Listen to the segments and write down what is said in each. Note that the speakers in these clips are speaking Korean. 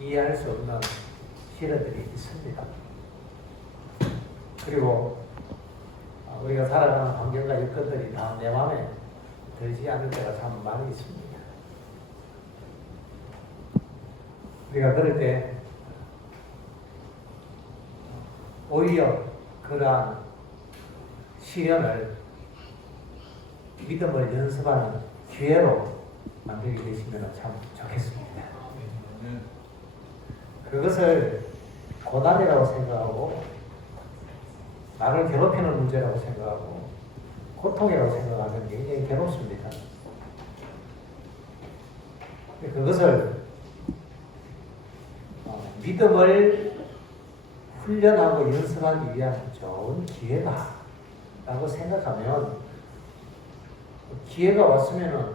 이해할 수 없는 시련들이 있습니다. 그리고 우리가 살아가는 환경과 여건들이 다 내 마음에 들지 않을 때가 참 많이 있습니다. 우리가 그럴 때 오히려 그러한 시련을 믿음을 연습하는 기회로 만들게 되시면 참 좋겠습니다. 그것을 고난이라고 생각하고 나를 괴롭히는 문제라고 생각하고 고통이라고 생각하면 굉장히 괴롭습니다. 그것을 믿음을 훈련하고 연습하기 위한 좋은 기회다라고 생각하면 기회가 왔으면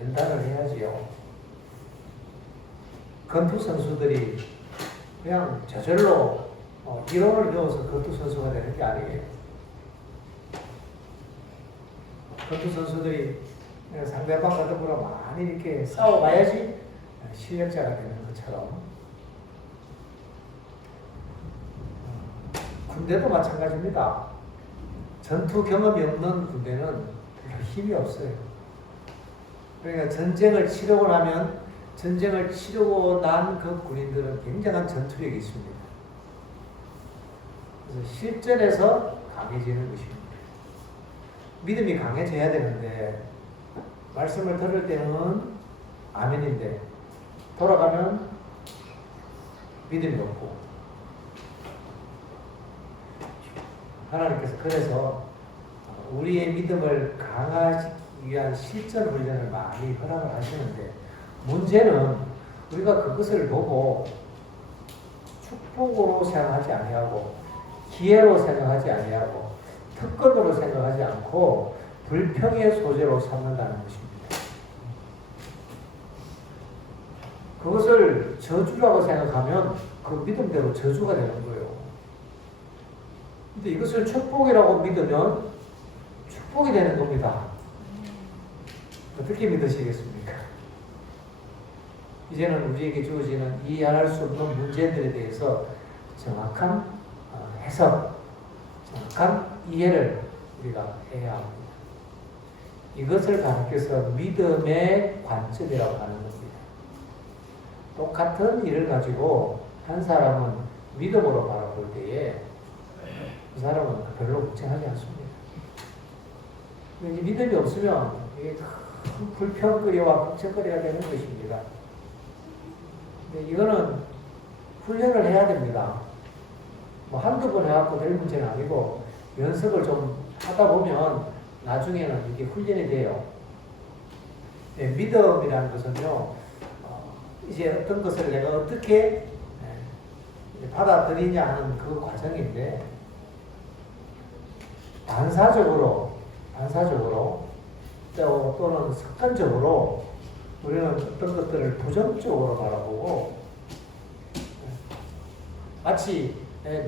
연단을 해야지요. 권투 선수들이 그냥 저절로 이론을 배워서 권투 선수가 되는 게 아니에요. 권투 선수들이 상대방과 더불어 많이 이렇게 싸워봐야지 실력자가 되는 것처럼 군대도 마찬가지입니다. 전투 경험이 없는 군대는 별로 힘이 없어요. 그러니까 전쟁을 치르고 나면 전쟁을 치르고 난 그 군인들은 굉장한 전투력이 있습니다. 그래서 실전에서 강해지는 것입니다. 믿음이 강해져야 되는데 말씀을 들을 때는 아멘인데 돌아가면 믿음이 없고 하나님께서 그래서 우리의 믿음을 강화하기 위한 실전 훈련을 많이 허락을 하시는데 문제는 우리가 그것을 보고 축복으로 생각하지 아니하고 기회로 생각하지 아니하고 특권으로 생각하지 않고 불평의 소재로 삼는다는 것입니다. 그것을 저주라고 생각하면 그 믿음대로 저주가 되는 거예요. 근데 이것을 축복이라고 믿으면 축복이 되는 겁니다. 어떻게 믿으시겠습니까? 이제는 우리에게 주어지는 이해할 수 없는 문제들에 대해서 정확한 해석, 정확한 이해를 우리가 해야 합니다. 이것을 가르쳐서 믿음의 관점이라고 하는 겁니다. 똑같은 일을 가지고 한 사람은 믿음으로 바라볼 때에 그 사람은 별로 걱정하지 않습니다. 믿음이 없으면 이게 큰 불평거리와 걱정거리가 되는 것입니다. 근데 이거는 훈련을 해야 됩니다. 뭐 한두 번 해갖고 될 문제는 아니고 연습을 좀 하다 보면 나중에는 이게 훈련이 돼요. 네, 믿음이라는 것은요, 이제 어떤 것을 내가 어떻게 받아들이냐 하는 그 과정인데, 반사적으로 또는 습관적으로 우리는 어떤 것들을 부정적으로 바라보고 마치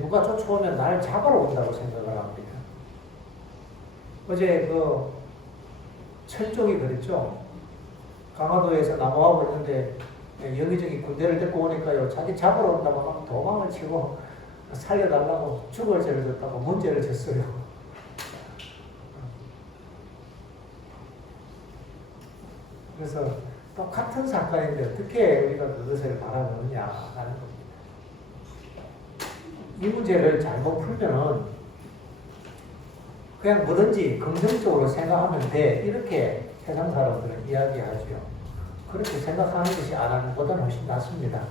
누가 쫓아오면 나를 잡으러 온다고 생각을 합니다. 어제 그 철종이 그랬죠. 강화도에서 나무하고 있는데 여기저기 군대를 데리고 오니까요, 자기 잡으러 온다고 막 도망을 치고 살려달라고 죽을 죄를 졌다고 문제를 졌어요. 그래서 똑같은 사건인데 어떻게 우리가 그것을 바라보느냐 하는 겁니다. 이 문제를 잘못 풀면은 그냥 뭐든지 긍정적으로 생각하면 돼, 이렇게 세상 사람들은 이야기하죠. 그렇게 생각하는 것이 안 하는 것보다는 훨씬 낫습니다.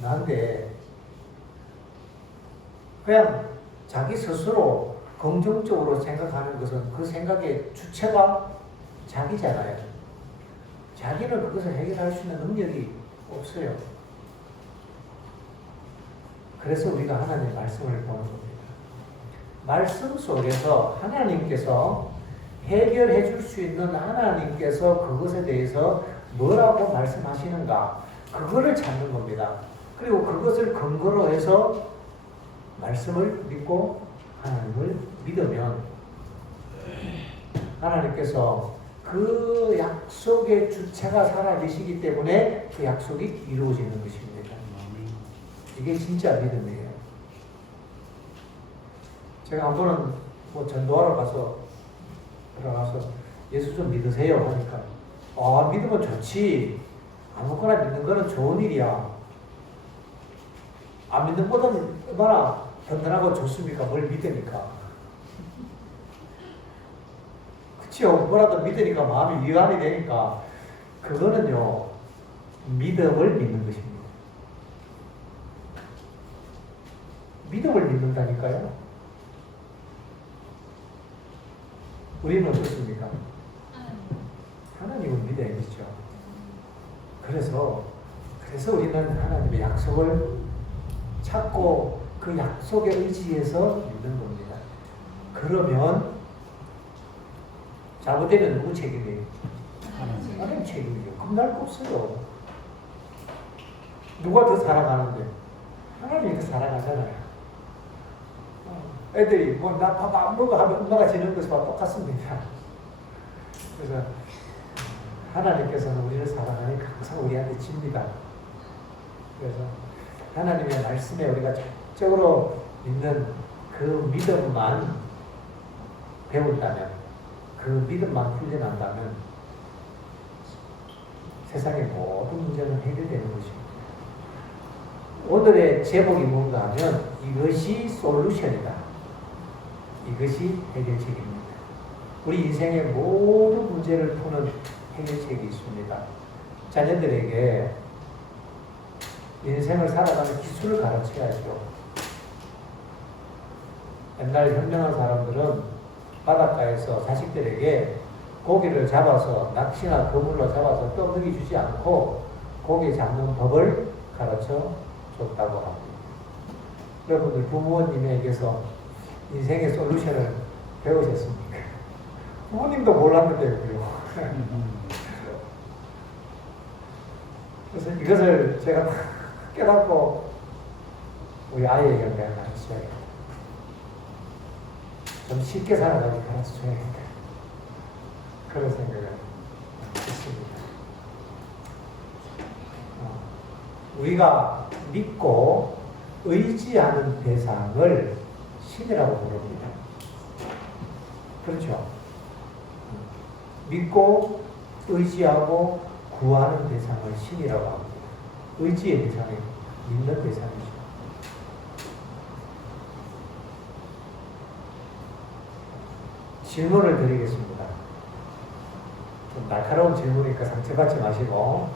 난데 그냥 자기 스스로 긍정적으로 생각하는 것은 그 생각의 주체가 자기잖아요. 자기는 그것을 해결할 수 있는 능력이 없어요. 그래서 우리가 하나님의 말씀을 보는 겁니다. 말씀 속에서 하나님께서 해결해 줄 수 있는, 하나님께서 그것에 대해서 뭐라고 말씀하시는가, 그거를 찾는 겁니다. 그리고 그것을 근거로 해서 말씀을 믿고 하나님을 믿으면 하나님께서 그 약속의 주체가 살아계시기 때문에 그 약속이 이루어지는 것입니다. 이게 진짜 믿음이에요. 제가 한 번은 뭐 전도하러 가서 들어가서 예수 좀 믿으세요 하니까 믿으면 좋지. 아무거나 믿는 거는 좋은 일이야. 안 믿는 것보다는 얼마나 든든하고 좋습니까? 뭘 믿으니까. 그치요? 뭐라도 믿으니까 마음이 위안이 되니까 그거는요 믿음을 믿는 것입니다. 믿음을 믿는다니까요. 우리는 어떻습니까? 하나님을 믿어야 믿죠. 그래서 우리는 하나님의 약속을 찾고 그 약속에 의지해서 믿는 겁니다. 그러면 잘못되면 누구 책임이에요? 하나님 책임이에요. 겁날 거 없어요. 누가 더 살아가는데? 하나님이 더 살아가잖아요. 애들이 나 밥 안 먹어 하면 엄마가 지는 것과 똑같습니다. 그래서 하나님께서는 우리를 사랑하니까 항상 우리한테 집니다. 그래서 하나님의 말씀에 우리가 적극적으로 믿는 그 믿음만 배운다면, 그 믿음만 훈련한다면 세상의 모든 문제는 해결되는 것입니다. 오늘의 제목이 뭔가 하면 이것이 솔루션이다. 이것이 해결책입니다. 우리 인생의 모든 문제를 푸는 해결책이 있습니다. 자녀들에게 인생을 살아가는 기술을 가르쳐야죠. 옛날 현명한 사람들은 바닷가에서 자식들에게 고기를 잡아서 낚시나 그물로 잡아서 떠먹이 주지 않고 고기 잡는 법을 가르쳐 줬다고 합니다. 여러분들 부모님에게서 인생의 솔루션을 배우셨습니까? 부모님도 몰랐는데요. 그래서 이것을 제가 다 깨닫고 우리 아이에게 내가 가르쳐야겠다. 좀 쉽게 살아가기 가르쳐야겠다. 그런 생각을 했습니다. 우리가 믿고 의지하는 대상을 신이라고 부릅니다. 그렇죠? 믿고 의지하고 구하는 대상을 신이라고 합니다. 의지의 대상이 믿는 대상이죠. 질문을 드리겠습니다. 좀 날카로운 질문이니까 상처받지 마시고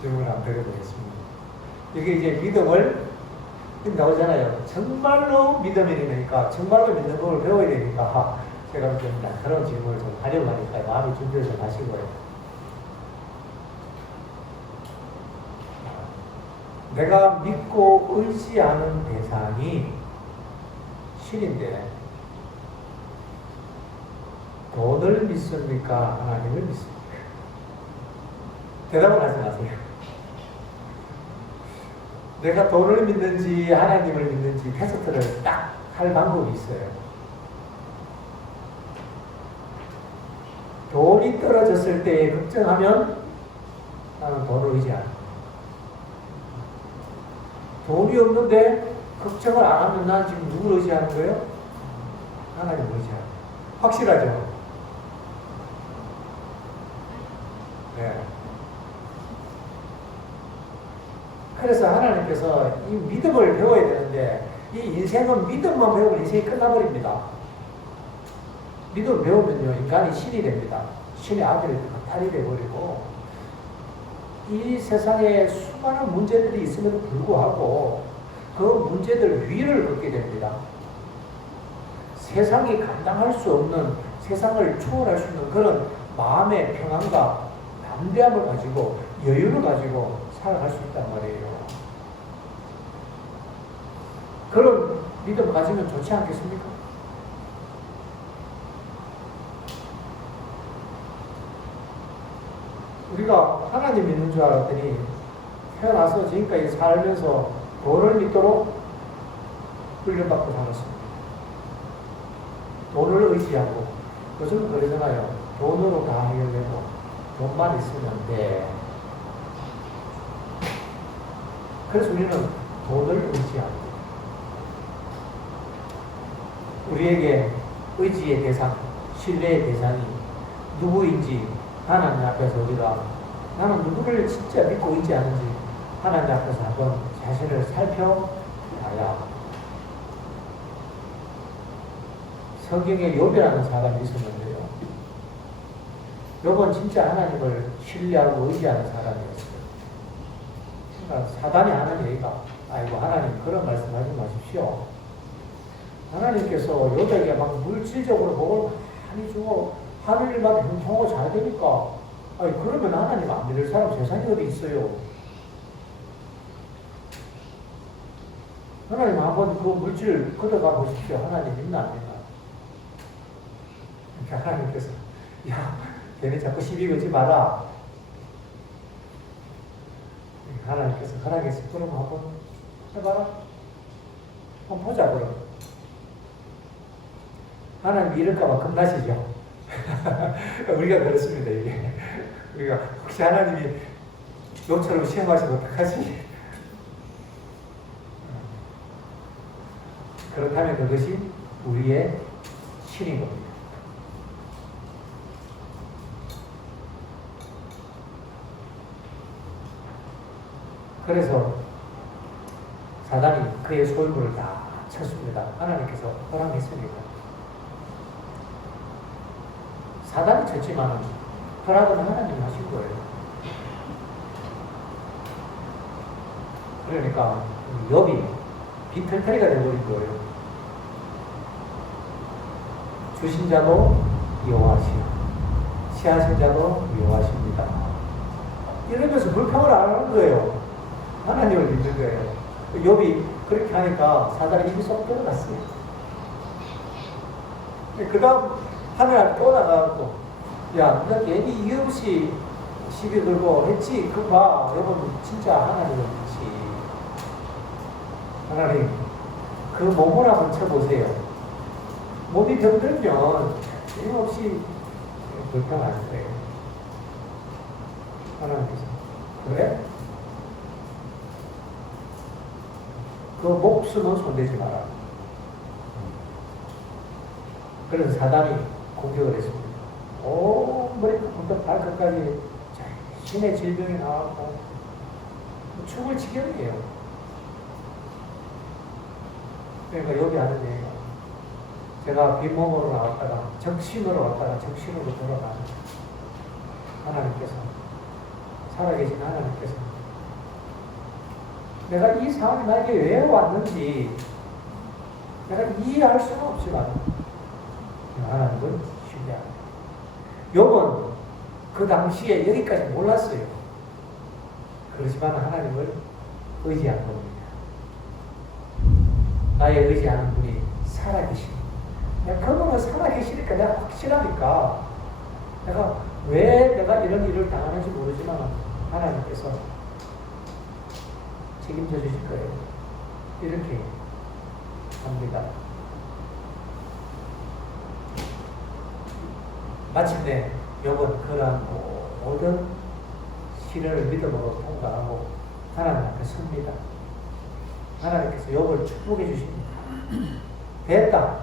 질문을 한번 드려보겠습니다. 이게 이제 믿음을 나오잖아요. 정말로 믿음이니까 정말로 믿는 법을 배워야 되니까 제가 좀 날카로운 질문을 좀 하려고 하니까 마음의 준비를 좀 하시고요. 내가 믿고 의지하는 대상이 신인데 돈을 믿습니까? 하나님을 믿습니까? 대답을 하지 마세요. 내가 돈을 믿는지 하나님을 믿는지 테스트를 딱 할 방법이 있어요. 돈이 떨어졌을 때 걱정하면 나는 돈을 의지한다. 돈이 없는데 걱정을 안 하면 난 지금 누구를 의지하는 거예요? 하나님을 의지하는 거예요. 확실하죠? 네. 그래서 하나님께서 이 믿음을 배워야 되는데 이 인생은 믿음만 배우면 인생이 끝나버립니다. 믿음을 배우면요 인간이 신이 됩니다. 신의 아들이 탈이 되어버리고 이 세상에 수많은 문제들이 있음에도 불구하고 그 문제들 위를 걷게 됩니다. 세상이 감당할 수 없는, 세상을 초월할 수 있는 그런 마음의 평안과 담대함을 가지고 여유를 가지고 살아갈 수 있단 말이에요. 그런 믿음 가지면 좋지 않겠습니까? 우리가 하나님 믿는 줄 알았더니 태어나서 지금까지 살면서 돈을 믿도록 훈련받고 살았습니다. 돈을 의지하고 요즘 그러잖아요. 돈으로 다 해결되고 돈만 있으면 돼. 그래서 우리는 돈을 의지합니다. 우리에게 의지의 대상, 신뢰의 대상이 누구인지 하나님 앞에서 우리가 나는 누구를 진짜 믿고 의지하는지 하나님 앞에서 한번 자신을 살펴봐야. 성경에 욥이라는 사람이 있었는데요. 욥은 진짜 하나님을 신뢰하고 의지하는 사람이었어요. 그러니까 사단이 하는 얘기가 아이고 하나님 그런 말씀하지 마십시오. 하나님께서 욥에게 막 물질적으로 복을 많이 주고 하늘일마다 형통하고 잘 되니까 아니 그러면 하나님 안 믿을 사람 세상에 어디 있어요. 하나님 한번 그 물질 걷어가 보십시오. 하나님 믿나 안 믿나. 그러니까 하나님께서 야 걔네 자꾸 시비 걸지 마라. 하나님께서 허락해서 그럼 한번 해봐라. 한번 보자 그럼. 하나님 이럴까봐 겁나시죠? 우리가 그렇습니다, 이게. 우리가 혹시 하나님이 너처럼 시험하시면 어떡하지? 그렇다면 그것이 우리의 신인 겁니다. 그래서 사단이 그의 소유물을 다 쳤습니다. 하나님께서 허락했으니까. 사단이 쳤지만 허락은 하나님이 하신 거예요. 그러니까 욥이 빈털터리가 되어버린 거예요. 주신 자도 여호와시요 취하신 자도 여호와십니다. 이러면서 불평을 안 하는 거예요. 하나님을 믿는 거예요. 욥이 그렇게 하니까 사단이 힘이 쏙 들어갔어요. 그 다음 하늘 앞에 또 나가고 야 네가 괜히 이유 없이 시비 걸고 했지. 그거 봐. 여러분 진짜 하나님을 믿지. 하나님 그 몸을 한번 쳐보세요. 몸이 병들면 이유 없이 불평할 거예요. 하나님께서 그래? 그 목숨은 손대지 마라. 그래서 사단이 공격을 했습니다. 머리부터 발끝까지 신의 질병이 나왔고 죽을 지경이에요. 그러니까 여기 하는 얘기가 제가 빈몸으로 나왔다가 적신으로 왔다가 적신으로 돌아가는 하나님께서 살아계신 하나님께서 내가 이 상황이 나에게 왜 왔는지 내가 이해할 수는 없지만 하나님을 신뢰합니다. 욥은 그 당시에 여기까지 몰랐어요. 그렇지만 하나님을 의지한 겁니다. 나의 의지하는 분이 살아계십니다. 그분은 살아계시니까 내가 확실하니까 내가 이런 일을 당하는지 모르지만 하나님께서 책임져 주실 거예요. 이렇게 합니다. 마침내 욥은 그러한 모든 시련을 믿음으로 통과하고 하나님 앞에 섭니다. 하나님께서 욥을 축복해 주십니다. 됐다.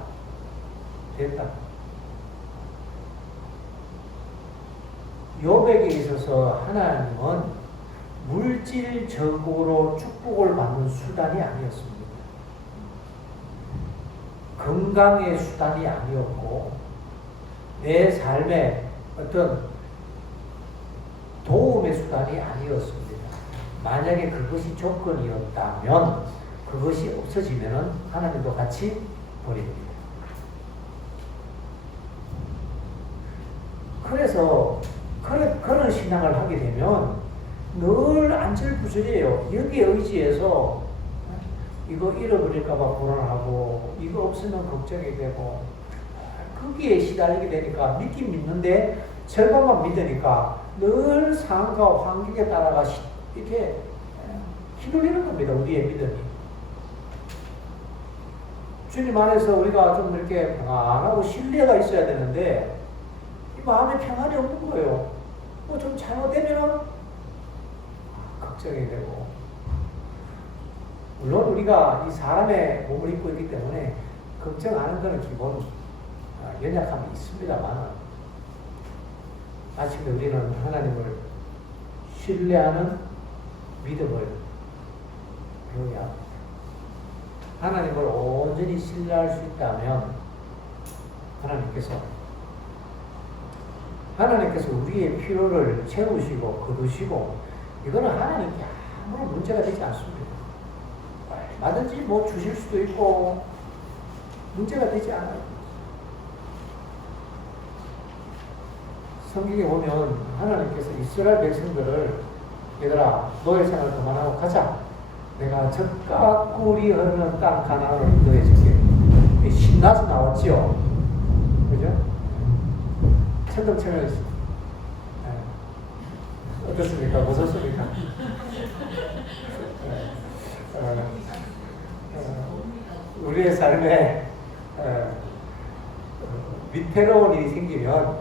욥에게 있어서 하나님은 물질적으로 축복을 받는 수단이 아니었습니다. 건강의 수단이 아니었고 내 삶의 어떤 도움의 수단이 아니었습니다. 만약에 그것이 조건이었다면 그것이 없어지면 하나님도 같이 버립니다. 그래서 그런 신앙을 하게 되면 늘 안절부절해요. 여기에 의지해서 이거 잃어버릴까봐 불안하고 이거 없으면 걱정이 되고 거기에 시달리게 되니까 믿긴 믿는데 절반만 믿으니까 늘 상황과 환경에 따라가 이렇게 휘둘리는 겁니다. 우리의 믿음이. 주님 안에서 우리가 좀 이렇게 강하고 신뢰가 있어야 되는데 마음에 평안이 없는 거예요. 뭐 좀 잘못되면은 걱정이 되고. 물론 우리가 이 사람의 몸을 입고 있기 때문에 걱정하는 것은 기본 연약함이 있습니다만, 아침에 우리는 하나님을 신뢰하는 믿음을 배워야 합니다. 하나님을 온전히 신뢰할 수 있다면 하나님께서 우리의 필요를 채우시고 거두시고, 이거는 하나님께 아무런 문제가 되지 않습니다. 얼마든지 뭐 주실 수도 있고 문제가 되지 않아요. 성경에 보면 하나님께서 이스라엘 백성들을 얘들아 노예 생활 그만하고 가자. 내가 젖과 꿀이 흐르는 땅 가나안으로 인도해 줄게. 신나서 나왔지요. 그죠? 천둥천을 어떻습니까? 무섭습니까? 우리의 삶에 위태로운 일이 생기면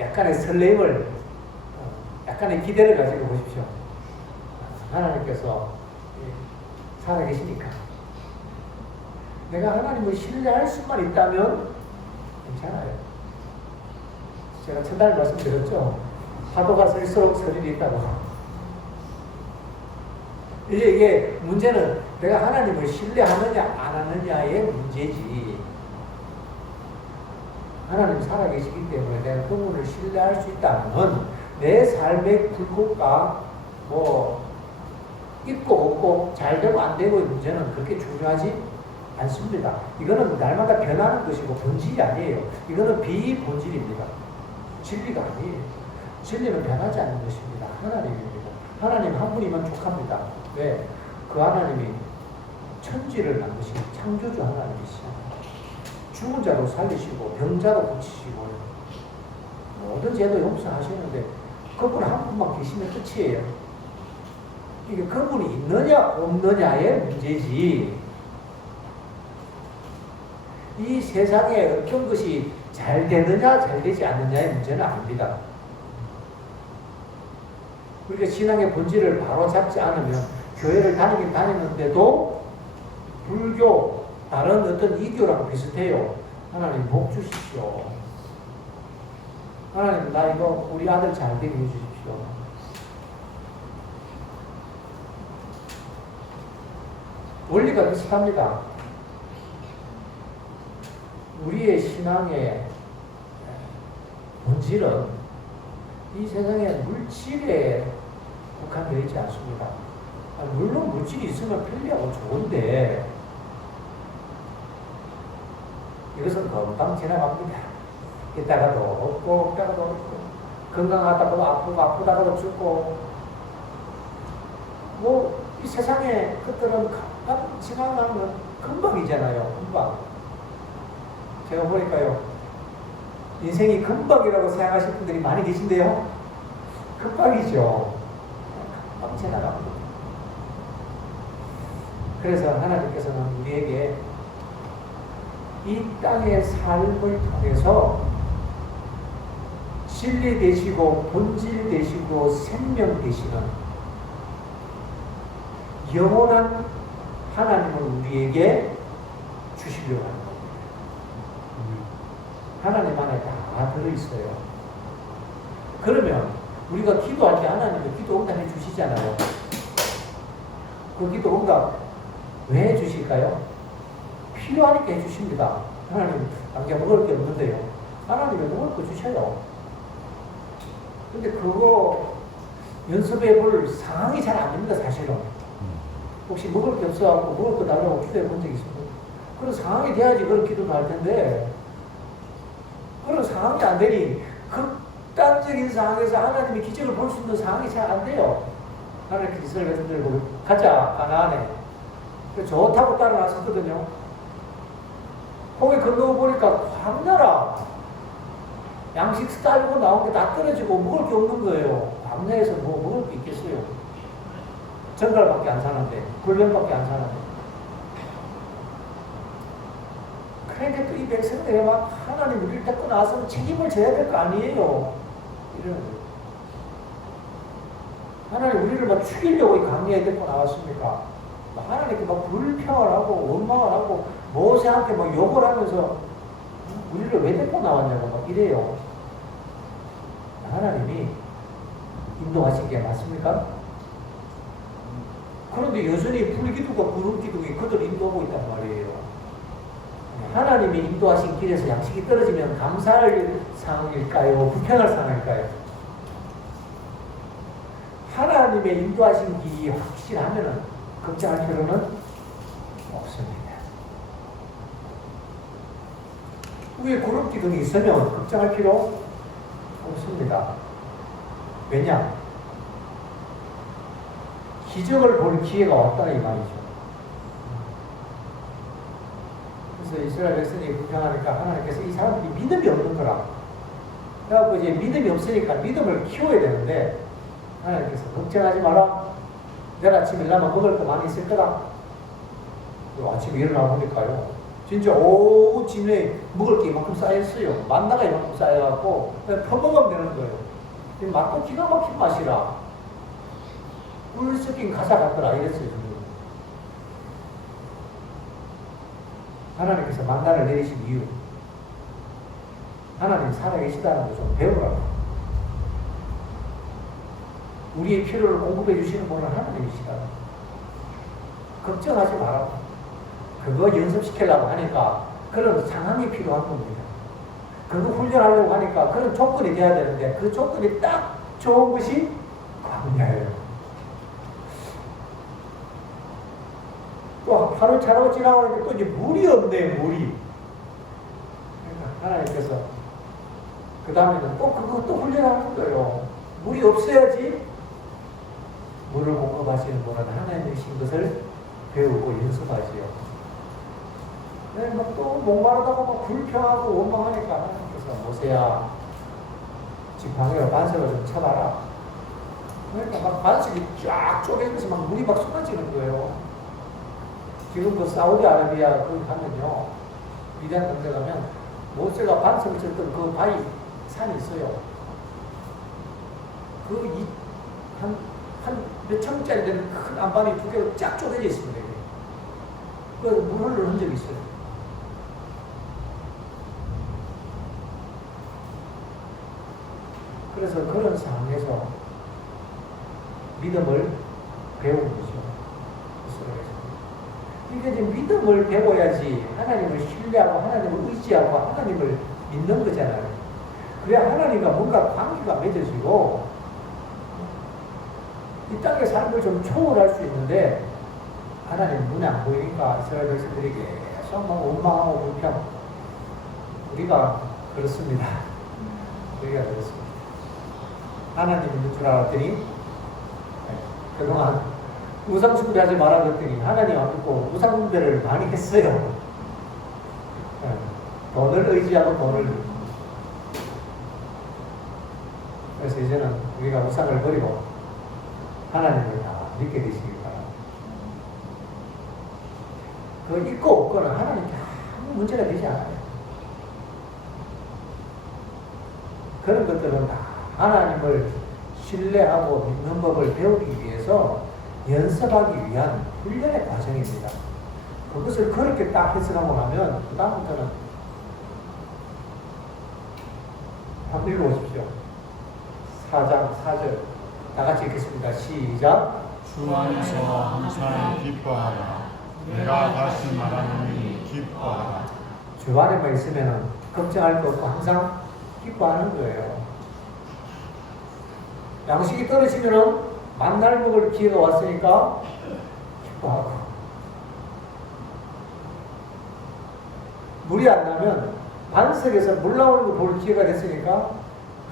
약간의 설렘을, 약간의 기대를 가지고 보십시오. 하나님께서 살아계시니까. 내가 하나님을 신뢰할 수만 있다면 괜찮아요. 제가 첫날 말씀드렸죠. 파도가 쓸수록 서릴이 있다고. 이게 문제는 내가 하나님을 신뢰하느냐 안 하느냐의 문제지. 하나님 살아계시기 때문에 내가 그분을 신뢰할 수 있다면 내 삶의 굴곡과 뭐 있고 없고 잘 되고 안 되고의 문제는 그렇게 중요하지 않습니다. 이거는 날마다 변하는 것이고 본질이 아니에요. 이거는 비본질입니다. 진리가 아니에요. 진리는 변하지 않는 것입니다. 하나님입니다. 하나님 한 분이면 족합니다. 왜? 그 하나님이 천지를 만드신 창조주 하나님이시죠. 죽은 자도 살리시고 병자도 고치시고 모든 죄도 용서하시는데 그분 한 분만 계시면 끝이에요. 이게 그분이 있느냐 없느냐의 문제지, 이 세상에 어떤 것이 잘 되느냐 잘 되지 않느냐의 문제는 아닙니다. 우리가 신앙의 본질을 바로 잡지 않으면 교회를 다니긴 다니는데도 불교 다른 어떤 이교랑 비슷해요. 하나님 복 주십시오. 하나님 나 이거 우리 아들 잘 되게 해주십시오. 원리가 비슷합니다. 우리의 신앙의 본질은 이 세상의 물질에 국한되어 있지 않습니다. 물론 물질이 있으면 편리하고 좋은데 이것은 금방 지나갑니다. 있다가도 없고 있다가도 없고 건강하다가도 아프고 아프다가도 죽고 뭐 이 세상의 것들은 금방 지나가는 건 금방이잖아요. 금방. 제가 보니까요 인생이 금방이라고 생각하시는 분들이 많이 계신데요. 금방이죠. 금방 지나갑니다. 그래서 하나님께서는 우리에게 이 땅의 삶을 통해서 진리 되시고 본질 되시고 생명 되시는 영원한 하나님을 우리에게 주시려고 하는 겁니다. 하나님 안에 다 들어있어요. 그러면 우리가 기도할 때 하나님은 기도 응답해 주시잖아요. 그 기도 응답 왜 해주실까요? 필요하니까 해주십니다. 하나님 당장 먹을 게 없는데요. 하나님이 먹을 거 주셔요. 근데 그거 연습해 볼 상황이 잘 안 됩니다. 사실은. 혹시 먹을 게 없어갖고 먹을 거 달라고 기도해 본 적이 있습니까? 그런 상황이 돼야지 그런 기도도 할 텐데 그런 상황이 안 되니 극단적인 상황에서 하나님이 기적을 볼 수 있는 상황이 잘 안 돼요. 하나님께서 이스라엘 백성들을 보고 가자 가나안에 좋다고 따라 나섰거든요. 거기 건너고 보니까 광야라 양식 스타일고 나온 게 다 떨어지고 먹을 게 없는 거예요. 광야에서 뭐 먹을 게 있겠어요. 정갈밖에 안 사는데 굴변밖에 안 사는데. 그러니까 또 이 우리 백성들이 막 하나님 우리를 데리고 나와서 책임을 져야 될 거 아니에요. 이러는 거예요. 하나님 우리를 막 죽이려고 이 광야에 데리고 나왔습니까? 하나님께 막 불평을 하고 원망을 하고 모세한테 막 욕을 하면서 우리를 왜 데리고 나왔냐고 막 이래요. 하나님이 인도하신 게 맞습니까? 그런데 여전히 불기둥과 구름기둥이 그들 인도하고 있단 말이에요. 하나님이 인도하신 길에서 양식이 떨어지면 감사할 상황일까요? 불평할 상황일까요? 하나님의 인도하신 길이 확실하면 걱정할 필요는 없습니다. 위에 구름기둥이 있으면 걱정할 필요 없습니다. 왜냐? 기적을 볼 기회가 왔다 이 말이죠. 그래서 이스라엘 백성이 불평하니까 하나님께서 이 사람들이 믿음이 없는 거라. 그래갖고 이제 믿음이 없으니까 믿음을 키워야 되는데 하나님께서 걱정하지 마라. 내일 아침에 일어나면 먹을 거 많이 있을 거다. 아침에 일어나 보니까요. 진짜 오후쯤에 먹을 게 이만큼 쌓였어요. 만나가 이만큼 쌓여갖고 퍼먹으면 되는 거예요. 맛도 기가 막힌 맛이라. 꿀 섞인 가사 같더라 이랬어요. 하나님께서 만나를 내리신 이유, 하나님 살아계시다는 거 좀 배우라고. 우리의 필요를 공급해 주시는 분은 하나님이시다. 걱정하지 마라. 그거 연습시키려고 하니까 그런 상황이 필요한 겁니다. 그거 훈련하려고 하니까 그런 조건이 돼야 되는데 그 조건이 딱 좋은 것이 광야예요. 또 하루 차로 지나가는데 또 이제 물이 없네, 물이. 그러니까 하나님께서 그 다음에는 또 그것도 훈련하는 거예요. 물이 없어야지 물을 공급하시는 분은 하나님이신 것을 배우고 연습하지요. 네, 또 목마르다고 막 불평하고 원망하니까 하나님께서 모세야, 지팡이로 반석을 좀 쳐봐라. 그러니까 막 반석이 쫙 쪼개면서 막 물이 막 쏟아지는 거예요. 지금 그 사우디아라비아 거기 가면요, 미디안 등대 가면 모세가 반석을 쳤던 그 바위 산이 있어요. 한 몇 천짜리 되는 큰 안반이 두 개로 쫙 쪼개져 있습니다. 그래서 물 흘러 흔적이 있어요. 그래서 그런 상황에서 믿음을 배우는 거죠. 이게 이제 믿음을 배워야지 하나님을 신뢰하고 하나님을 의지하고 하나님을 믿는 거잖아요. 그래야 하나님과 뭔가 관계가 맺어지고 이 땅의 삶을 좀 초월할 수 있는데 하나님 눈에 안 보이니까 이스라엘 백성들이 계속 막 원망하고 불평. 우리가 그렇습니다. 우리가 그렇습니다. 하나님 있는 줄 알았더니 그동안 우상숭배 하지 말아 그랬더니 하나님 안 듣고 우상숭배를 많이 했어요. 돈을 의지하고 돈을. 그래서 이제는 우리가 우상을 버리고 하나님을 다 믿게 되시길 바랍니다. 그 있고 없고는 하나님께 아무 문제가 되지 않아요. 그런 것들은 다 하나님을 신뢰하고 믿는 법을 배우기 위해서 연습하기 위한 훈련의 과정입니다. 그것을 그렇게 딱 해석하고 나면 그 다음부터는 한번 읽어보십시오. 4장 4절 다 같이 읽겠습니다. 시작. 주 안에서 항상 기뻐하라. 내가 다시 말하노니 기뻐하라. 주 안에만 있으면 걱정할 거 없고 항상 기뻐하는 거예요. 양식이 떨어지면은 만날 먹을 기회가 왔으니까 기뻐하고, 물이 안 나면 반석에서 물 나오는 거 볼 기회가 됐으니까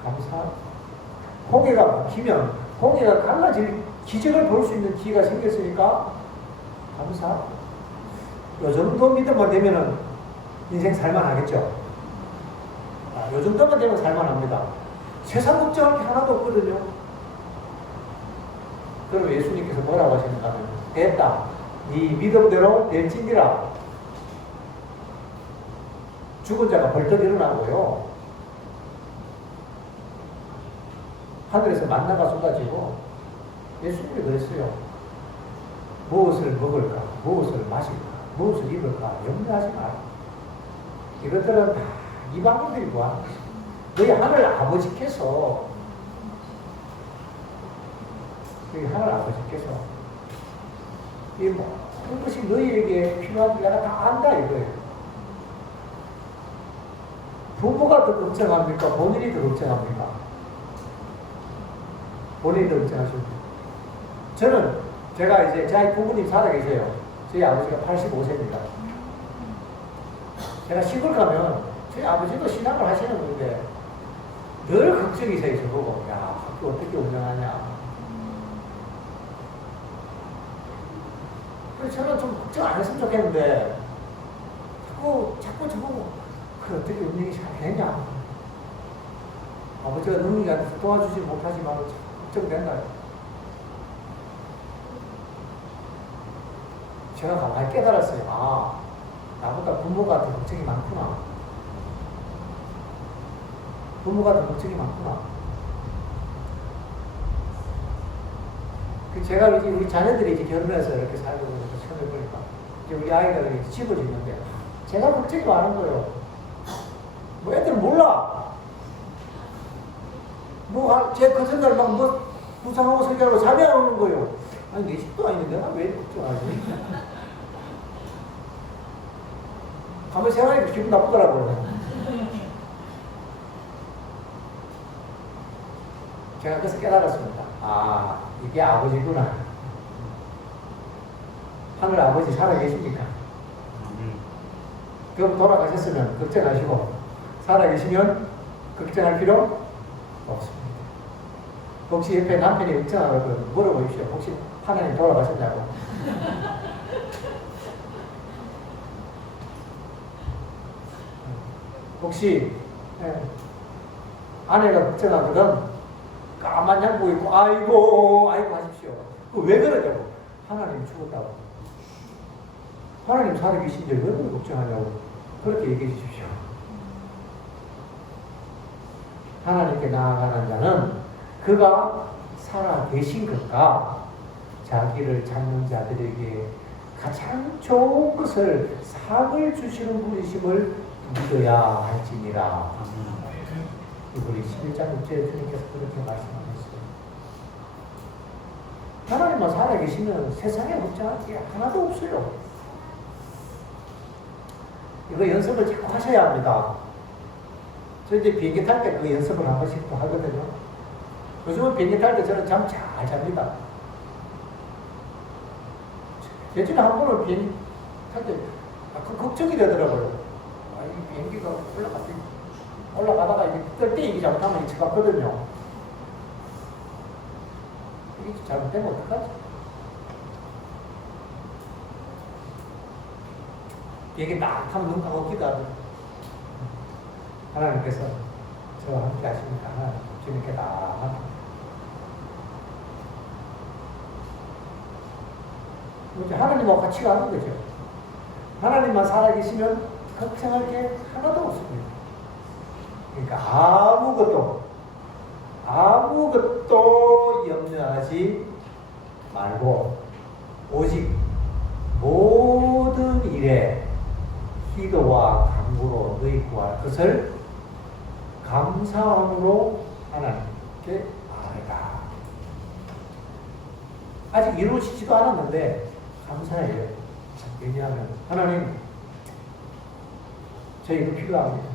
감사하고, 홍해가 막히면 홍해가 갈라질 기적을 볼 수 있는 기회가 생겼으니까 감사하고, 요 정도 믿음만 되면은 인생 살만하겠죠. 요 정도만 되면 살만합니다. 세상 걱정할 게 하나도 없거든요. 그럼 예수님께서 뭐라고 하시는가 하면, 됐다. 네 믿음대로 될지니라. 죽은 자가 벌떡 일어나고요. 하늘에서 만나가 쏟아지고 예수님이 그랬어요. 무엇을 먹을까? 무엇을 마실까? 무엇을 입을까? 염려하지 마라. 이것들은 다 이방인들이 구하는 것입니다. 너희 하늘 아버지께서 이 모든 것이 너희에게 필요한 내가 다 안다 이거예요. 부모가 더 걱정합니까? 본인이 더 걱정합니까? 본인이 더 걱정하십니다. 제가 이제 저희 부모님 살아계세요. 저희 아버지가 85세입니다. 제가 시골 가면 저희 아버지도 신앙을 하시는 분인데 늘 걱정이세요. 저보고 야 학교 어떻게 운영하냐. 그래서 저는 좀 걱정 안 했으면 좋겠는데 자꾸 저보고 그 어떻게 운영이 잘 되냐. 아버지가 능력이 안 돼서 도와주지 못하지만 걱정된다요. 제가 가만히 깨달았어요. 아, 나보다 부모가 더 걱정이 많구나. 부모가 더 걱정이 많구나. 제가 이제 우리 자녀들이 이제 결혼해서 이렇게 살고 있는 거 처음 해보니까 이제 우리 아이가 이제 집을 짓는데 제가 걱정이 많은 거예요. 뭐 애들은 몰라. 제 거짓말 뭐 부상하고 설계하고 잠이 안 오는 거예요. 아니 내 집도 아닌데 내가 왜 걱정하지? 가만히 생각하니까 기분 나쁘더라고요. 제가 그래서 깨달았습니다. 아, 이게 아버지구나. 하늘 아버지 살아계십니까? 그럼 돌아가셨으면 걱정하시고, 살아계시면 걱정할 필요 없습니다. 혹시 옆에 남편이 걱정하고 물어보십시오. 혹시 하나님 돌아가셨냐고. 혹시 아내가 걱정하거든 까만 양복 입고 아이고 하십시오. 왜 그러냐고. 하나님 죽었다고. 하나님 살아계신데 왜 그걸 걱정하냐고. 그렇게 얘기해 주십시오. 하나님께 나아가는 자는 그가 살아계신 것과 자기를 찾는 자들에게 가장 좋은 것을 상을 주시는 분이심을 믿어야 할지니라. 우리 11장 6절에 주님께서 그렇게 말씀하셨어요. 하나님만 살아계시면 세상에 걱정할 게 하나도 없어요. 이거 연습을 자꾸 하셔야 합니다. 저 이제 비행기 탈 때 그 연습을 한 번씩 또 하거든요. 요즘은 비행기 탈 때 저는 잠 잘 잡니다. 예전에 한 번은 비행기 탈 때 걱정이 되더라고요. 아, 이 비행기가 올라가다가 이제 뜰 때 이게 잘못하면 이게 쳐갔거든요. 이게 잘못되면 어떡하지? 비행기 딱 타면 눈 감고 기도하죠. 하나님께서 저와 함께 하십니까? 하나님 주님께 다 이제 하나님하고 같이 가는 거죠. 하나님만 살아계시면 걱정할 게 하나도 없습니다. 그러니까 아무것도 염려하지 말고 오직 모든 일에 기도와 간구로 너희 구할 것을 감사함으로 하나님께 아뢰라. 아직 이루어지지도 않았는데 감사해요. 왜냐하면 하나님 저희 이거 필요합니다.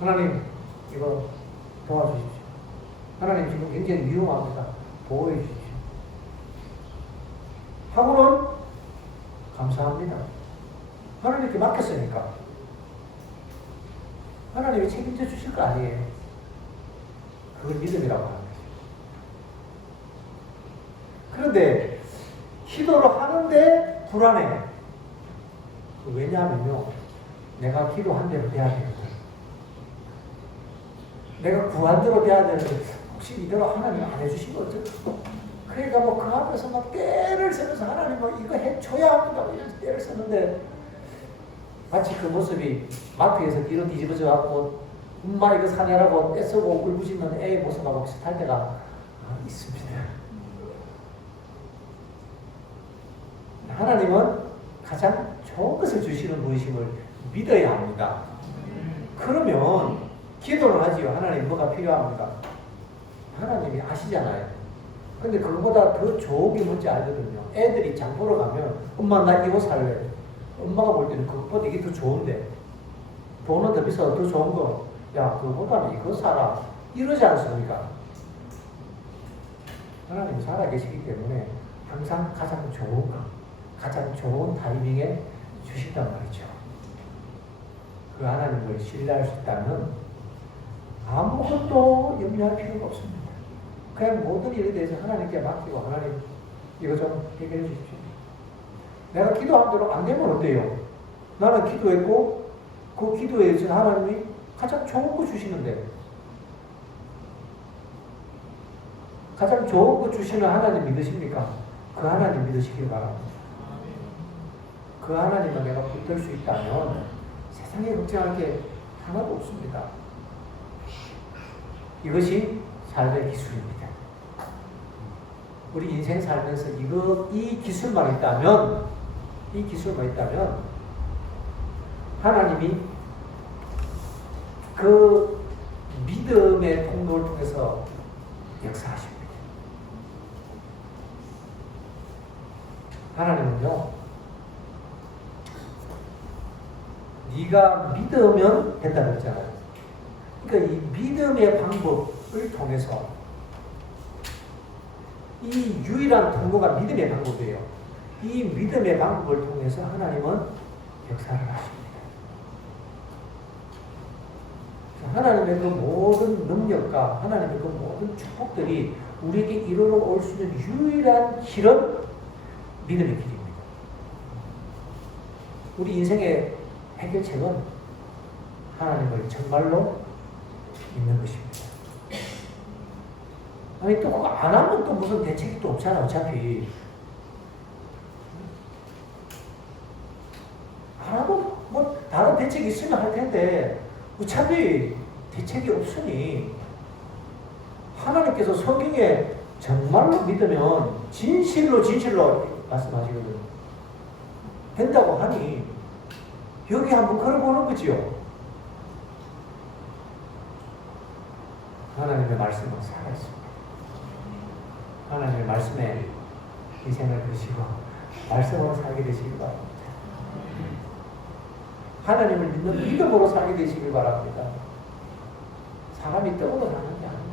하나님 이거 도와주십시오. 하나님 지금 굉장히 위험합니다. 보호해 주십시오. 하고는 감사합니다. 하나님께 맡겼으니까 하나님이 책임져 주실 거 아니에요. 그걸 믿음이라고 하는 거죠. 그런데 기도를 하는데 불안해. 왜냐하면요, 내가 기도한 대로 돼야 되거든. 내가 구한 대로 돼야 되는데 혹시 이대로 하나님 안 해주시면 어떡해? 그러니까 뭐 그 앞에서 막 떼를 쓰면서 하나님 뭐 이거 해줘야 합니다. 이런 떼를 쓰는데 마치 그 모습이 마트에서 뒤로 뒤집어져 갖고 엄마 이거 사냐라고 떼쓰고 울부짖는 애의 모습하고 비슷할 때가 있습니다. 하나님은 가장 좋은 것을 주시는 분이심을 믿어야 합니다. 그러면 기도를 하지요. 하나님 뭐가 필요합니까? 하나님이 아시잖아요. 근데 그거보다 더 좋은 게 뭔지 알거든요. 애들이 장 보러 가면 엄마 나 이거 살래. 엄마가 볼 때는 그것보다 이게 더 좋은데 돈은 더 비싸도 더 좋은 거. 야 그거보다는 이거 사라. 이러지 않습니까? 하나님이 살아계시기 때문에 항상 가장 좋은 거, 가장 좋은 타이밍에 주신단 말이죠. 그 하나님을 신뢰할 수 있다면 아무것도 염려할 필요가 없습니다. 그냥 모든 일에 대해서 하나님께 맡기고 하나님 이거 좀 해결해 주십시오. 내가 기도한 대로 안 되면 어때요? 나는 기도했고 그 기도에 의해서 하나님이 가장 좋은 거 주시는데 가장 좋은 거 주시는 하나님 믿으십니까? 그 하나님 믿으시길 바랍니다. 그 하나님만 내가 붙들 수 있다면 세상에 걱정할 게 하나도 없습니다. 이것이 삶의 기술입니다. 우리 인생 살면서 이 기술만 있다면, 하나님이 그 믿음의 통로를 통해서 역사하십니다. 하나님은요, 네가 믿으면 된다고 했잖아요. 그러니까 이 믿음의 방법을 통해서 이 유일한 통로가 믿음의 방법이에요. 이 믿음의 방법을 통해서 하나님은 역사를 하십니다. 하나님의 그 모든 능력과 하나님의 그 모든 축복들이 우리에게 이루어 올 수 있는 유일한 길은 믿음의 길입니다. 우리 인생의 해결책은 하나님을 정말로 믿는 것입니다. 아니 또 그거 안 하면 또 무슨 대책이 또 없잖아. 어차피 안 하고 뭐 다른 대책이 있으면 할 텐데 어차피 대책이 없으니 하나님께서 성경에 정말로 믿으면 진실로 말씀하시거든요. 된다고 하니 여기 한번 걸어보는 거지요. 하나님의 말씀은 살아있습니다. 하나님의 말씀에 인생을 드시고 말씀으로 살게 되시기 바랍니다. 하나님을 믿는 믿음으로 살게 되시길 바랍니다. 사람이 떡으로 사는 게 아니에요.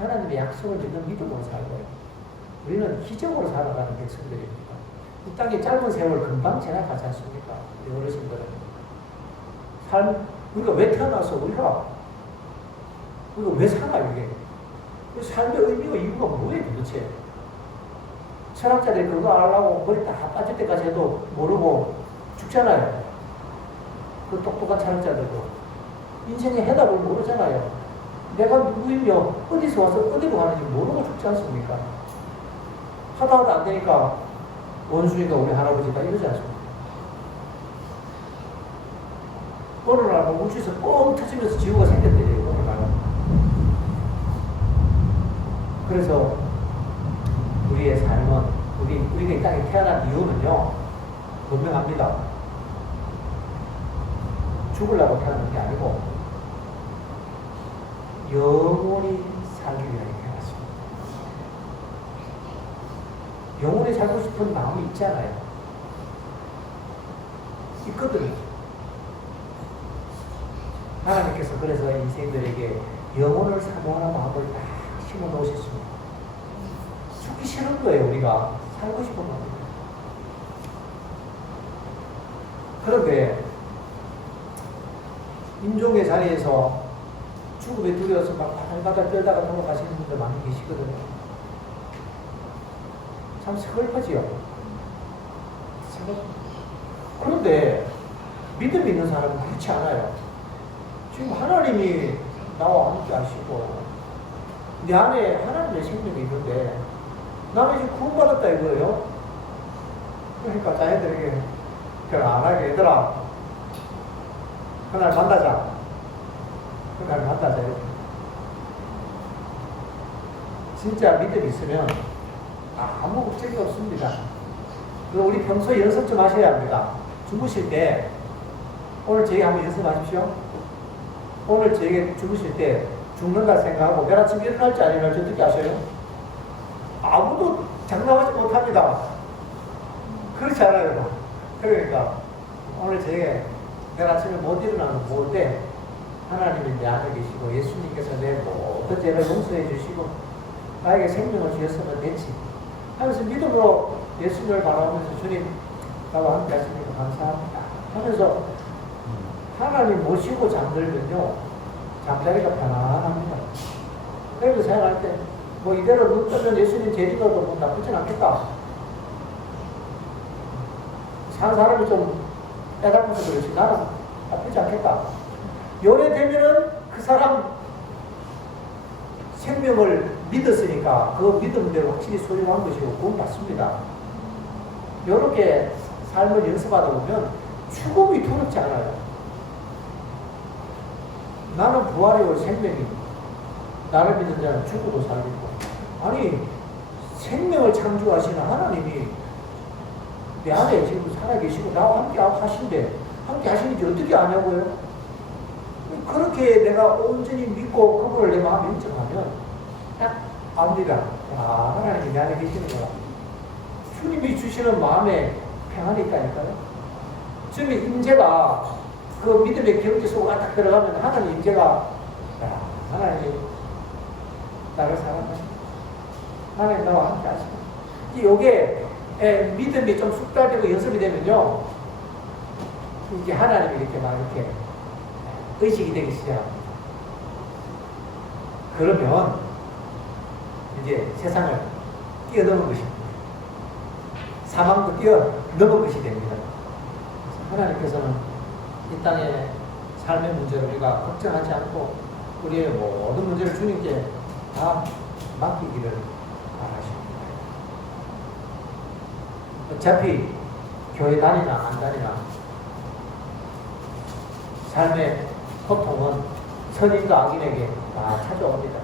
하나님의 약속을 믿는 믿음으로 살고요. 우리는 기적으로 살아가는 백성들입니다. 이 땅의 짧은 세월 금방 지나가지 않습니까? 어르신들은 우리가 왜 태어나서 우리가 왜 사나 이게? 삶의 의미가 이유가 뭐예요 도대체? 철학자들이 그거 알라고 머리 다 빠질 때까지 해도 모르고 죽잖아요. 그 똑똑한 철학자들도 인생의 해답을 모르잖아요. 내가 누구이며 어디서 와서 어디로 가는지 모르고 죽지 않습니까? 하다 안 되니까 원숭이가 우리 할아버지가 이러지 않습니까? 어느 날 우주에서 뻥 터지면서 지구가 생겼대요. 어느 날. 그래서 우리의 삶은 우리가 이 땅에 태어난 이유는요 분명합니다. 죽으려고 태어난 게 아니고 영원히 살기 위해 태어났습니다. 영원히 살고 싶은 마음이 있잖아요. 있거든요. 하나님께서 그래서 인생들에게 영혼을 사모하는 마음을 딱 심어 놓으셨습니다. 죽기 싫은 거예요. 우리가 살고 싶은 마음입니다. 그런데 임종의 자리에서 죽음에 두려워서 막 바들바들 떨다가 돌아가시는 분들 많이 계시거든요. 참 슬퍼지요. 그런데 믿음 있는 사람은 그렇지 않아요. 지금 하나님이 나와 함께 하시고 내 안에 하나님의 생명이 있는데 나는 지금 구원받았다 이거예요. 그러니까 자녀들에게 별 안 하게 얘들아 그날 만나자. 그날 만나자. 진짜 믿음이 있으면 아무 걱정이 없습니다. 그리고 우리 평소에 연습 좀 하셔야 합니다. 주무실 때 오늘 저희 한번 연습하십시오. 오늘 저에게 주무실 때 죽는다 생각하고 내일 아침 일어날지 안 일어날지 어떻게 아셔요? 아무도 장담하지 못합니다. 그렇지 않아요. 그러니까 오늘 저에게 내일 아침에 못 일어나는 볼 때 하나님이 내 안에 계시고 예수님께서 내 모든 죄를 용서해 주시고 나에게 생명을 주셨으면 됐지 하면서 믿음으로 예수님을 바라보면서 주님 나와 함께 하시니까 감사합니다 하면서 하나님 모시고 잠들면요 잠자리가 편안합니다. 그래서 생각할 때 뭐 이대로 눈 뜨면 예수님 제주도도 뭐 나쁘진 않겠다. 사는 사람이 좀 깨달아서 그렇지 나는 나쁘지 않겠다. 요래 되면은 그 사람 생명을 믿었으니까 그 믿음대로 확실히 소유한 것이고 그건 맞습니다. 요렇게 삶을 연습하다 보면 죽음이 두렵지 않아요. 나는 부활이요 생명이 나를 믿는 자는 죽어도 살겠고 아니 생명을 창조하시는 하나님이 내 안에 지금 살아계시고 나와 함께 하신데 함께 하시는지 어떻게 아냐고요? 그렇게 내가 온전히 믿고 그분을 내 마음에 인정하면 딱 압니다. 하나님이 내 안에 계시는구나. 주님이 주시는 마음에 평안이 있다니까요. 주님의 임재가 그 믿음의 경지 속으로 딱 들어가면 하나님 임재가 하나님이 나를 사랑하시고 하나님 나와 함께 하시고 이게 믿음이 좀 숙달되고 연습이 되면요 이제 하나님이 이렇게 막 이렇게 의식이 되기 시작합니다. 그러면 이제 세상을 뛰어넘은 것입니다. 사망도 뛰어넘은 것이 됩니다. 하나님께서는 이 땅의 삶의 문제를 우리가 걱정하지 않고 우리의 모든 문제를 주님께 다 맡기기를 바라십니다. 어차피 교회 다니나 안 다니나 삶의 고통은 선인과 악인에게 다 찾아옵니다.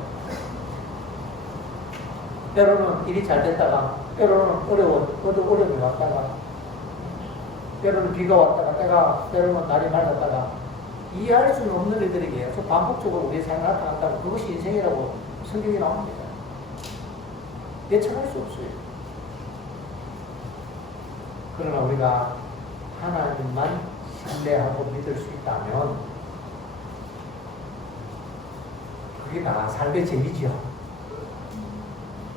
때로는 일이 잘 됐다가 때로는 어려움이 왔다가 때로는 비가 왔다가 때로는 날이 맑았다가 이해할 수는 없는 일들이 계속 반복적으로 우리의 삶에 나타난다고 그것이 인생이라고 성경이 나옵니다. 예측할 수 없어요. 그러나 우리가 하나님만 신뢰하고 믿을 수 있다면 그게 다 삶의 재미지요.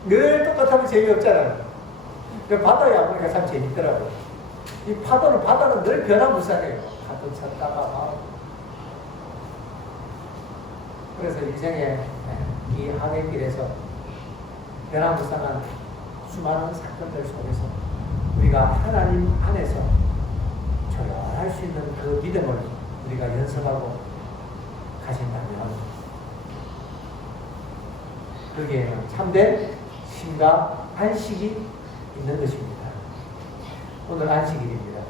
늘 똑같으면 재미없잖아요. 바다에 보니까 참 재밌더라고요. 이 바다는 늘 변화무쌍해요. 가끔 쳤다가 막. 그래서 인생의 이 항해길에서 변화무쌍한 수많은 사건들 속에서 우리가 하나님 안에서 조용할 수 있는 그 믿음을 우리가 연습하고 가신다면 거기에는 참된 쉼과 안식이 있는 것입니다. 오늘 안식일입니다.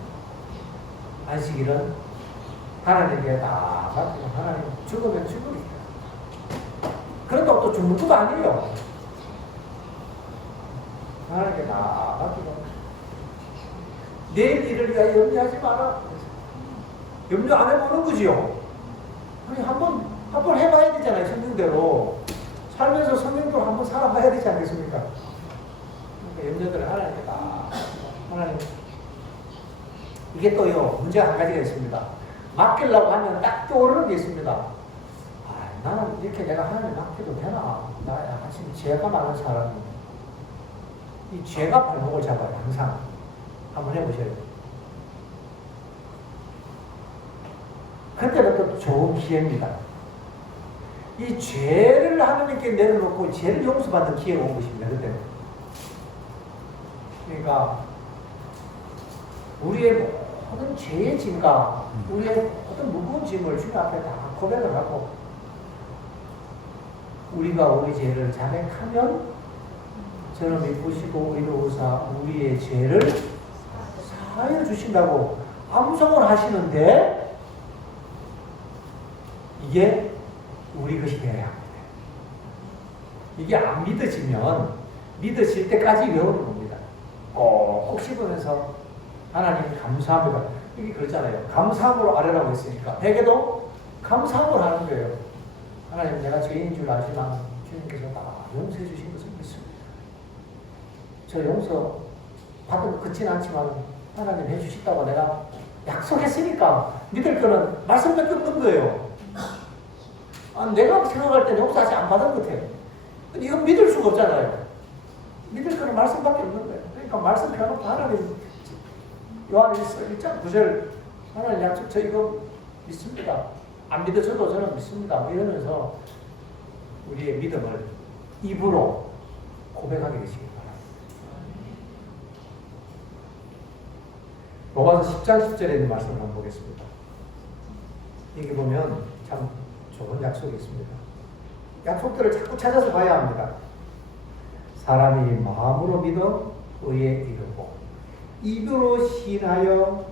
안식일은 하나님께 다 맡기고 하나님 죽으면 죽으니까. 그런다고 또 죽는 것도 아니에요. 하나님께 다 맡기고 내일 일을 위하여 염려하지 마라. 염려 안 해보는 거지요. 아니 한번 해봐야 되잖아요. 성경대로 살면서 성경대로 한번 살아봐야 되지 않겠습니까? 그러니까 염려들을 하나님께 다 하나님. 이게 또요 문제가 한 가지가 있습니다. 맡기려고 하면 딱 떠오르는 게 있습니다. 나는 이렇게 내가 하나님 맡겨도 되나? 나 사실 죄가 많은 사람이 이 죄가 발목을 잡아요. 항상 한번 해보셔야 돼요. 그때는 또 좋은 기회입니다. 이 죄를 하나님께 내려놓고 죄를 용서받는 기회가 온 것입니다. 그때는. 그러니까 우리의 모든 죄의 짐과 우리의 모든 무거운 짐을 주님 앞에 다 고백을 하고 우리가 우리 죄를 자백하면 저는 믿으시고 의로우사 우리의 죄를 사하여 주신다고 암송을 하시는데 이게 우리 것이 되어야 합니다. 이게 안 믿어지면 믿어질 때까지 외우는 겁니다. 꼭꼭 씹으면서 하나님 감사합니다. 이게 그렇잖아요. 감사함으로 아뢰라고 했으니까 회개도 감사함으로 하는 거예요. 하나님 내가 죄인인 줄 알지만 주님께서 다 용서해 주신 것을 믿습니다. 저 용서 받은 거 그치는 않지만 하나님 해주신다고 내가 약속했으니까 믿을 거는 말씀밖에 없는 거예요. 내가 생각할 때는 용서 아직 안 받은 것 같아요. 이건 믿을 수가 없잖아요. 믿을 거는 말씀밖에 없는 거예요. 그러니까 말씀 펴놓고 하나님 요한일서 1장 9절 하나님 약속 저 이거 믿습니다. 안 믿어져도 저는 믿습니다. 뭐 이러면서 우리의 믿음을 입으로 고백하게 되시기 바랍니다. 로마서 10장 10절에 있는 말씀을 한번 보겠습니다. 여기 보면 참 좋은 약속이 있습니다. 약속들을 자꾸 찾아서 봐야 합니다. 사람이 마음으로 믿어 의에 이르고 입으로 신하여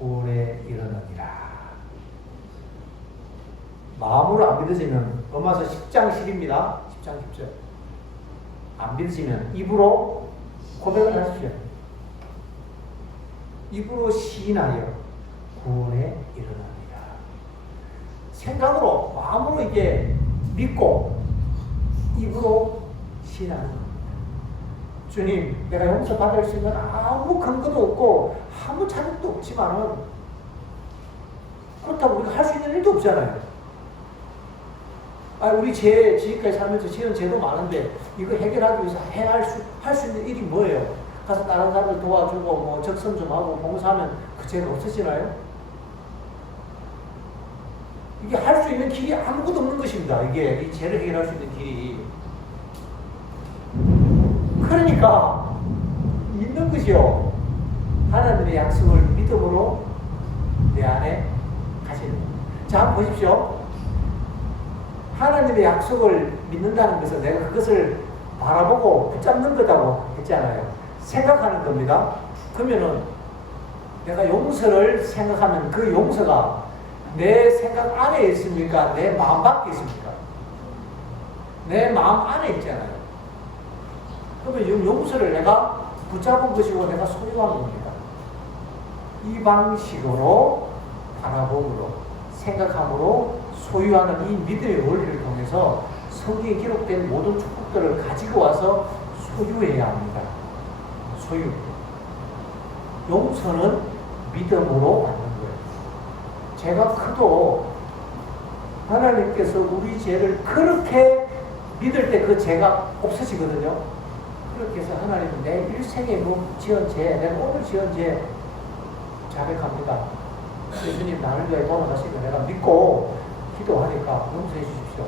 구원에 이르느니라. 마음으로 안 믿어지면 로마서 10장 10입니다. 10장 10절. 안 믿어지면 입으로 고백을 하십시오. 입으로 신하여 구원에 이르느니라. 생각으로 마음으로 이게 믿고 입으로 신하는 겁니다. 주님, 내가 용서받을 수 있는 아무 근거도 없고 아무 자격도 없지만은 그렇다고 우리가 할 수 있는 일도 없잖아요. 우리 지금까지 살면서 지은 죄도 많은데 이거 해결하기 위해서 할 수 있는 일이 뭐예요? 가서 다른 사람들 도와주고 뭐 적선 좀 하고 봉사하면 그 죄가 없어지나요? 이게 할 수 있는 길이 아무것도 없는 것입니다. 이게 이 죄를 해결할 수 있는 길이. 그러니까 있는 것이요. 하나님의 약속을 믿음으로 내 안에 가지는 거예요. 자, 한번 보십시오. 하나님의 약속을 믿는다는 것은 내가 그것을 바라보고 붙잡는 거다고 했잖아요. 생각하는 겁니다. 그러면은 내가 용서를 생각하면 그 용서가 내 생각 안에 있습니까? 내 마음 밖에 있습니까? 내 마음 안에 있잖아요. 그러면 용서를 내가 붙잡은 것이고 내가 소유한 겁니다. 이 방식으로 바라봄으로 생각함으로 소유하는 이 믿음의 원리를 통해서 성경에 기록된 모든 축복들을 가지고 와서 소유해야 합니다. 소유. 용서는 믿음으로 받는 거예요. 죄가 커도 하나님께서 우리 죄를 그렇게 믿을 때 그 죄가 없어지거든요. 그렇게 해서 하나님은 내 일생에 지은 죄, 내가 오늘 지은 죄 자백합니다. 예수님 나를 위해 돌아가시고 내가 믿고 기도하니까 용서해 주십시오.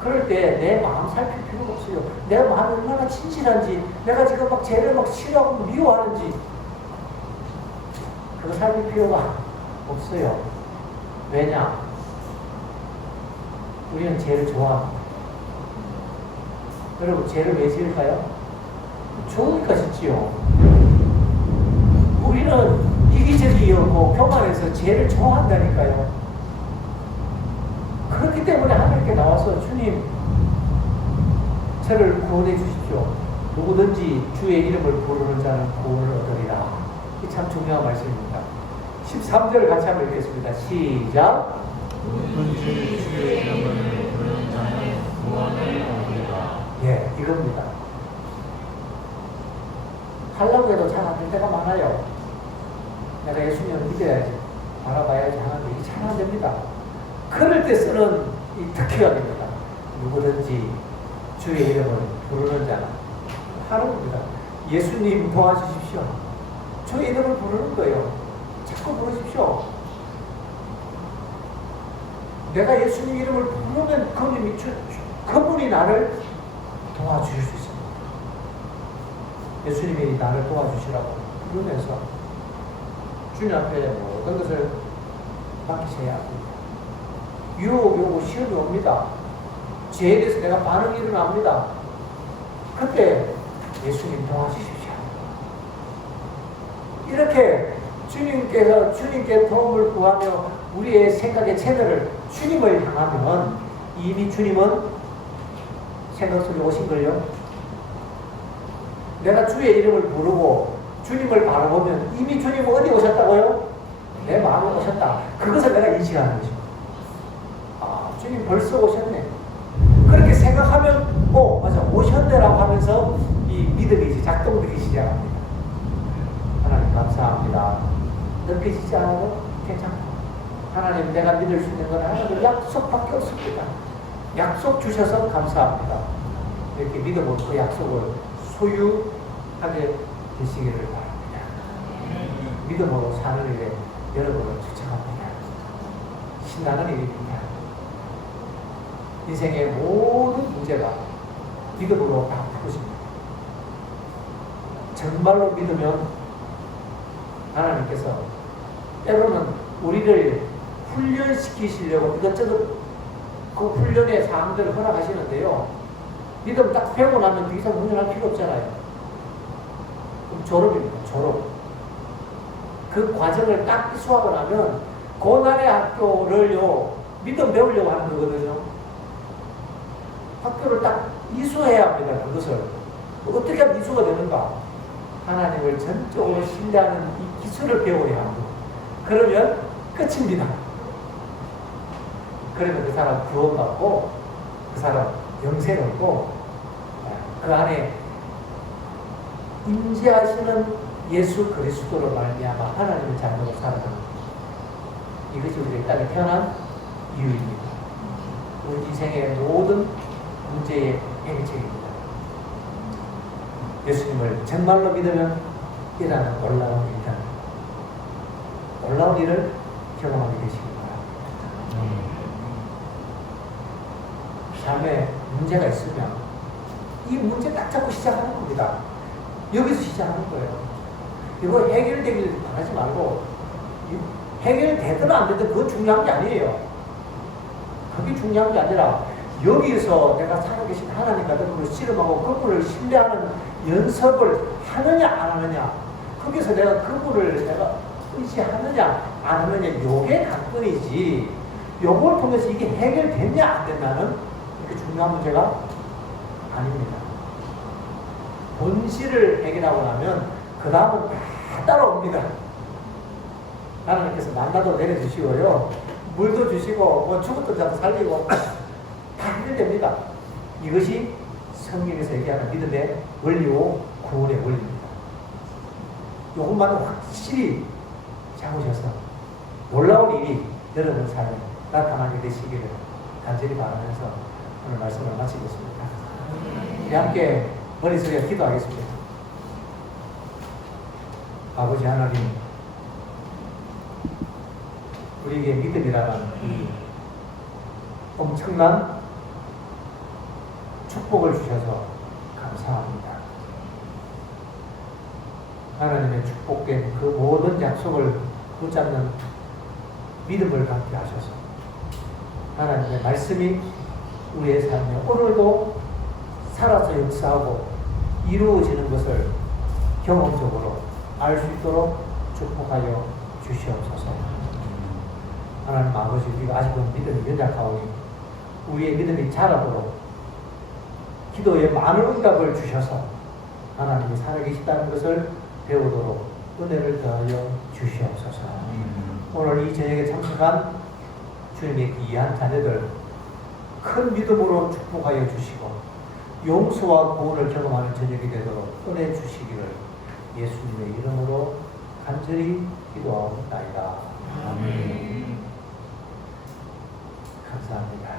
그럴 때 내 마음 살필 필요가 없어요. 내 마음이 얼마나 진실한지, 내가 지금 막 죄를 막 싫어하고 미워하는지 그거 살필 필요가 없어요. 왜냐? 우리는 죄를 좋아합니다. 여러분, 죄를 왜 지을까요? 좋으니까 짓지요. 우리는 이기적이었고 교만해서 죄를 좋아한다니까요. 그렇기 때문에 하나님께 나와서 주님, 저를 구원해 주십시오. 누구든지 주의 이름을 부르는 자는 구원을 얻으리라. 이 참 중요한 말씀입니다. 13절을 같이 한번 읽겠습니다. 시작. 누구든지 주의 이름을 부르는 자는 구원을 얻으리라. 예, 이겁니다. 하려고 해도 잘 안 될 때가 많아요. 내가 예수님을 믿어야지, 바라봐야지 하는데 이게 잘 안 됩니다. 그럴 때 쓰는 이 특혜가 됩니다. 누구든지 주의 이름을 부르는 자는 하는 겁니다. 예수님 도와주십시오. 주의 이름을 부르는 거예요. 자꾸 부르십시오. 내가 예수님 이름을 부르면 그분이 나를 도와주실 수 있습니다. 예수님이 나를 도와주시라고 부르면서 주님 앞에 모든 것을 맡기셔야 합니다. 유혹이 오고 시험이 옵니다. 죄에 대해서 내가 반응이 일어납니다. 그때 예수님 도와주십시오. 이렇게 주님께 도움을 구하며 우리의 생각의 채널을 주님을 향하면 이미 주님은 생각 속에 오신걸요. 내가 주의 이름을 부르고 주님을 바라보면 이미 주님은 어디 오셨다고요? 내 마음에 오셨다. 그것을 내가 인식하는 것입니다. 아, 주님 벌써 오셨네. 그렇게 생각하면 맞아, 오셨네라고 하면서 이 믿음이 이제 작동되기 시작합니다. 하나님 감사합니다. 느껴지지 않아도 괜찮고, 하나님 내가 믿을 수 있는 건 하나님 약속밖에 없습니다. 약속 주셔서 감사합니다. 이렇게 믿음으로 그 약속을 소유하게 되시기를 바랍니다. 믿음으로 사는 일에 여러분을 추천합니다. 신나는 일입니다. 인생의 모든 문제가 믿음으로 다 풀어집니다. 정말로 믿으면 하나님께서 때로는 우리를 훈련시키시려고 이것저것 그 훈련의 사항들을 허락하시는데요. 믿음 딱 배우고 나면 더 이상 훈련할 필요 없잖아요. 그럼 졸업입니다. 졸업. 그 과정을 딱 이수하고 나면 고난의 학교를요, 믿음 배우려고 하는 거거든요. 학교를 딱 이수해야 합니다. 그것을. 어떻게 하면 이수가 되는가? 하나님을 전적으로 신뢰하는 이 기술을 배워야 합니다. 그러면 끝입니다. 그러면 그 사람 구원받고, 그 사람 영생 얻고, 그 안에 임재하시는 예수 그리스도로 말미암아 하나님의 자녀로 살아가는 이것이 우리의 땅에 태어난 이유입니다. 우리 인생의 모든 문제의 해결책입니다. 예수님을 정말로 믿으면 일어나는 놀라운 일이다. 놀라운 일을 경험하게 되시기 바랍니다. 삶에 문제가 있으면 이 문제 딱 잡고 시작하는 겁니다. 여기서 시작하는 거예요. 이거 해결되길 바라지 말고, 해결되든 안 되든 그건 중요한 게 아니에요. 그게 중요한 게 아니라 여기서 내가 살아계신 하나님과 그분을 씨름하고 그분을 신뢰하는 연습을 하느냐 안 하느냐, 거기서 내가 그분을 내가 의지하느냐 안 하느냐, 요게 관건이지, 요걸 통해서 이게 해결됐냐 안 됐냐는 그렇게 중요한 문제가 아닙니다. 본질을 해결하고 나면 그 다음은 다 따라옵니다. 하나님께서 만나도 내려주시고요, 물도 주시고 뭐 죽었던 자도 살리고 다 해결됩니다. 이것이 성경에서 얘기하는 믿음의 원리고 구원의 원리입니다. 이것만 확실히 잡으셔서 놀라운 일이 여러분 삶에 나타나게 되시기를 간절히 바라면서 오늘 말씀을 마치겠습니다. 우리 함께 머릿속에 기도하겠습니다. 아버지 하나님, 우리에게 믿음이라는 이 엄청난 축복을 주셔서 감사합니다. 하나님의 축복된 그 모든 약속을 붙잡는 믿음을 갖게 하셔서 하나님의 말씀이 우리의 삶에 오늘도 살아서 역사하고 이루어지는 것을 경험적으로 알 수 있도록 축복하여 주시옵소서. 하나님 아버지, 우리가 아직은 믿음이 연약하오니 우리의 믿음이 자라도록 기도에 많은 응답을 주셔서 하나님이 살아계시다는 것을 배우도록 은혜를 더하여 주시옵소서. 오늘 이 저녁에 참석한 주님의 귀한 자녀들 큰 믿음으로 축복하여 주시고 용서와 구원을 경험하는 저녁이 되도록 은혜 주시기를 예수님의 이름으로 간절히 기도하옵나이다. 아멘. 감사합니다.